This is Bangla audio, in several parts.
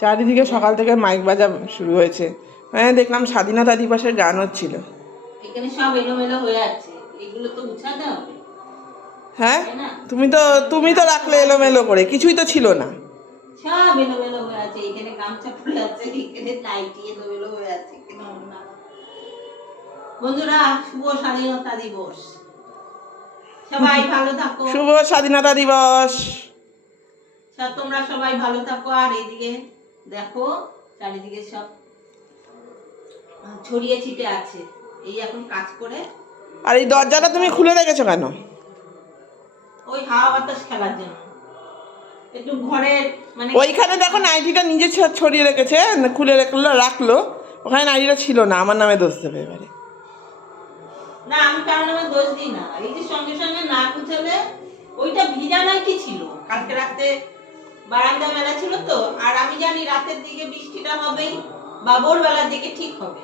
চারিদিকে সকাল থেকে মাইক বাজা শুরু হয়েছে। হ্যাঁ, দেখলাম স্বাধীনতা দিবসের গান হচ্ছিল। এখানে সব এলোমেলো হয়ে আছে, এগুলো তো গুছাতে হবে। হ্যাঁ, তুমি তো রাখলে এলোমেলো করে, কিছুই তো ছিল না। সব এলোমেলো হয়ে আছে, এখানে গামছা পড়ে আছে, এখানে নাইটি এলোমেলো হয়ে আছে, এখানে ওড়না। বন্ধুরা, শুভ স্বাধীনতা দিবস, সবাই ভালো থাকো। শুভ স্বাধীনতা দিবস। তোমরা সবাই ভালো থাকো। আর এইদিকে দেখো, চারিদিকে সব ছড়িয়ে ছিটে আছে, এই এখন কাজ করে। আর এই দরজাটা তুমি খুলে রেখেছো কেন? ওই হাওয়া বাতাস খেলার জন্য, একটু ঘরের মানে ওইখানে দেখো নাইটিটা নিজে ছড়িয়ে রেখেছে, খুলে রাখলো। ওখানে নাইটিটা ছিল না, আমার নামে দোষ দেবে এবারে। না, আমি কারণ আমি দোষ দিই না। এই যে সঙ্গে সঙ্গে না গুছালে, ওইটা ভিজা নাইটি ছিল, কালকে রাতে বারান্দা মেলা ছিল তো। আর আমি জানি রাতের দিকে বৃষ্টিটা হবেই বা ভোরবেলার দিকে ঠিক হবে।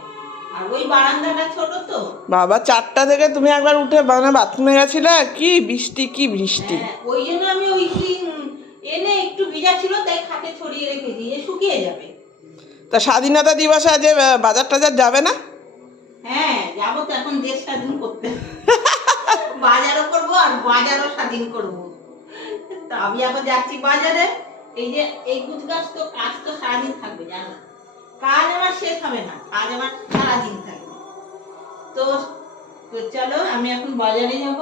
আর ওই বারান্দাটা ছোট তো বাবা, 4টা থেকে তুমি একবার উঠে বাথরুমে গেছিলে, কি বৃষ্টি কি বৃষ্টি। ওই জন্য আমি ওই এনে একটু ভিজা ছিল তাই খাটে ছড়িয়ে রেখেছি, যে শুকিয়ে যাবে। তা স্বাধীনতা দিবসে আজ বাজার টাজার যাবে না? হ্যাঁ, যাবো তো, এখন দেশ স্বাধীন করতে। বাজারও করবো আর বাজারও স্বাধীন করবো। তো আমি এখন যাচ্ছি বাজারে। এই যে এই কুচকাজ তো, কাজ তো সারাদিন থাকবে, জানো, কাজ আমার শেষ হবে না, কাজ আমার সারাদিন থাকবে। তো চলো, আমি এখন বাজারে যাব।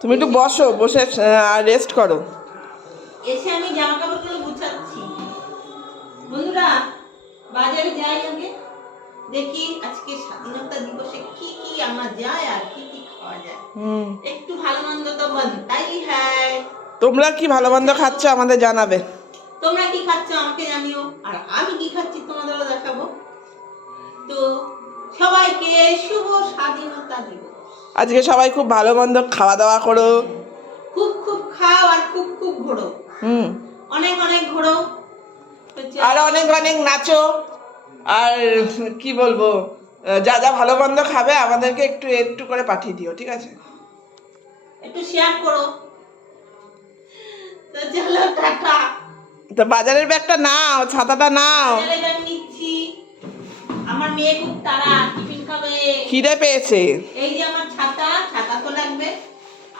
তুমি একটু বসে রেস্ট করো। এসে আমি জামা কাপড়গুলো গুছাচ্ছি। বন্ধুরা, বাজারে যাই আগে, দেখি আজকে স্বাধীনতা দিবসে কি কি আনা যায় আর কি কি খাওয়া যায়। একটু ভালো মন্দ তো বানতাই হ্যায়। তোমরা কি ভালো মন্দ খাচ্ছ আমাদের জানাবে। তোমরা কি খাচ্ছ আমাকে জানিও, আর আমি কি খাচ্ছি তোমাদেরও দেখাবো। তো সবাইকে শুভ স্বাধীনতা দিবস। আজকে সবাই খুব ভালো মন্দ খাওয়া দাওয়া করো। খুব খুব খাও আর খুব খুব ঘোরো। অনেক অনেক ঘোরো, আর অনেক অনেক নাচো। আর কি বলবো, যা যা ভালো মন্দ খাবে আমাদেরকে একটু একটু করে পাঠিয়ে দিও, ঠিক আছে? একটু শেয়ার করো। তো চলো, টাটা। তো বাজারের ব্যাগটা নাও, ছাতাটা নাও। বাজারের ব্যাগ নিচ্ছি। আমার মেয়ে খুব তাড়া, টিফিন খাবে, খিদে পেয়েছে। এই যে আমার ছাতা, ছাতা তো লাগবে।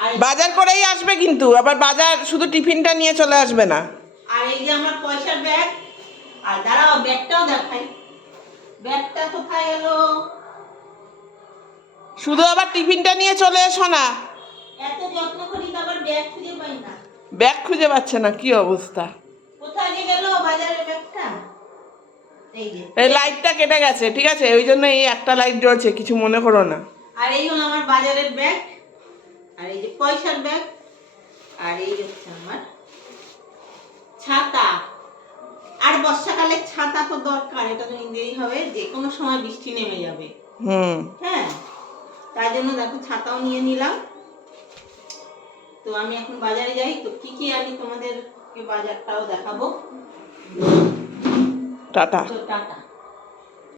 আর বাজার করেই আসবে কিন্তু, আবার বাজার শুধু টিফিনটা নিয়ে চলে আসবে না। আর এই যে আমার পয়সার ব্যাগ। আর দাঁড়াও, ব্যাগটাও দেখাই। ব্যাগটা কোথায় গেল? শুধু আবার টিফিনটা নিয়ে চলে এসো না। এত যত্ন করি তো আবার ব্যাগ খুঁজে পাই না। ব্যাগ খুঁজে পাচ্ছে না, কি অবস্থা। কোথায় যে গেল বাজারের ব্যাগটা? এই যে, এই লাইটটা কেটে গেছে, ঠিক আছে, ওই জন্য এই একটা লাইট জ্বলছে, কিছু মনে করো না। আর এই হলো আমার বাজারের ব্যাগ, আর এই যে পয়সার ব্যাগ, আর এই হচ্ছে আমার ছাতা। আর বর্ষাকালে ছাতা তো দরকার, এটা তো নিতেই হবে, যে কোনো সময় বৃষ্টি নেমে যাবে। হ্যাঁ, তার জন্য দেখো ছাতাও নিয়ে নিলাম। তো আমি এখন বাজারে যাই, তো কি কি আনি তোমাদেরকে বাজারটাও দেখাবো। টাটা। তো টাটা।